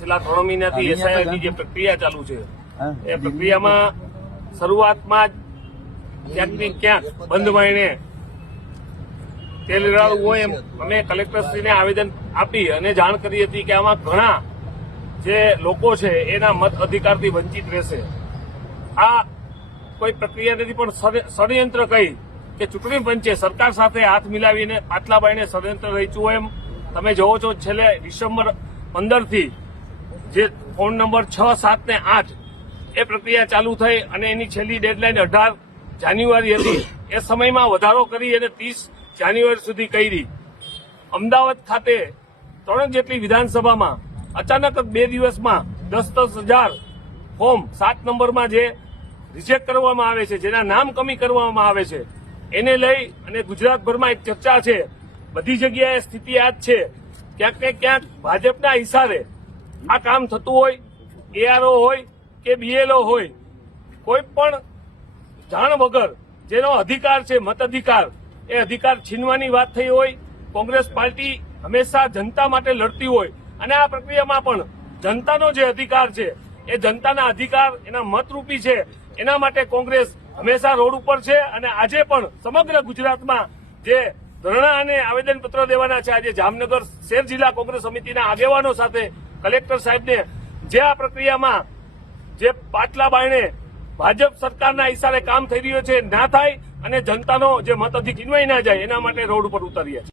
છેલ્લા 3 મહિનાથી એસઆઈઆરની જે પ્રક્રિયા ચાલુ છે એ પ્રક્રિયામાં શરૂઆતમાં જ ક્યાંક ને ક્યાંક બંધ વાયણે તેલ રેડાળવું હોય એમ અમે કલેક્ટરશ્રીને આવેદન આપી અને જાણ કરી હતી કે આમાં ઘણા જે લોકો છે એના મત અધિકારથી વંચિત રહેશે. આ કોઈ પ્રક્રિયા નથી પણ ષડયંત્ર કહી કે ચૂંટણી પંચે સરકાર સાથે હાથ મિલાવીને પાટલા બાઈને ષડયંત્ર રચ્યું એમ તમે જોવો છો. છેલ્લે ડિસેમ્બર 15 થી જે ફોન નંબર 6, 7 ને 8 એ પ્રક્રિયા ચાલુ થઈ અને એની છેલ્લી ડેડલાઇન 18 જાન્યુઆરી હતી. એ સમયમાં વધારો કરી અને 30 જાન્યુઆરી સુધી કરી. અમદાવાદ ખાતે 3 જેટલી વિધાનસભામાં અચાનક 2 દિવસમાં 10,000 ફોર્મ 7 નંબરમાં જે રિજેક્ટ કરવામાં આવે છે, જેના નામ કમી કરવામાં આવે છે, એને લઈ અને ગુજરાતભરમાં એક ચર્ચા છે. બધી જગ્યાએ સ્થિતિ આ જ છે. ક્યાંક ને ક્યાંક ભાજપના ઇશારે આ કામ થતું હોય, એઆરઓ હોય કે બીએલઓ હોય, કોઈ પણ જાણ વગર જેનો અધિકાર છે મતાધિકાર, એ અધિકાર છીનવાની વાત થઈ હોય. કોંગ્રેસ પાર્ટી હંમેશા જનતા માટે લડતી હોય અને આ પ્રક્રિયામાં પણ જનતાનો જે અધિકાર છે એ જનતાના અધિકાર એના મતરૂપી છે. એના માટે કોંગ્રેસ હંમેશા રોડ ઉપર છે અને આજે પણ સમગ્ર ગુજરાતમાં જે ધરણા અને આવેદનપત્ર દેવાના છે. આજે જામનગર શહેર જિલ્લા કોંગ્રેસ સમિતિના આગેવાનો સાથે કલેક્ટર સાહેબને જે આ પ્રક્રિયામાં જે પાટલા બાયણે ભાજપ સરકારના ઇશારે કામ થઈ રહ્યો છે ના થાય અને જનતાનો જે મત અધિકાર છીનવાઈ ના જાય એના માટે રોડ ઉપર ઉતર્યા છે.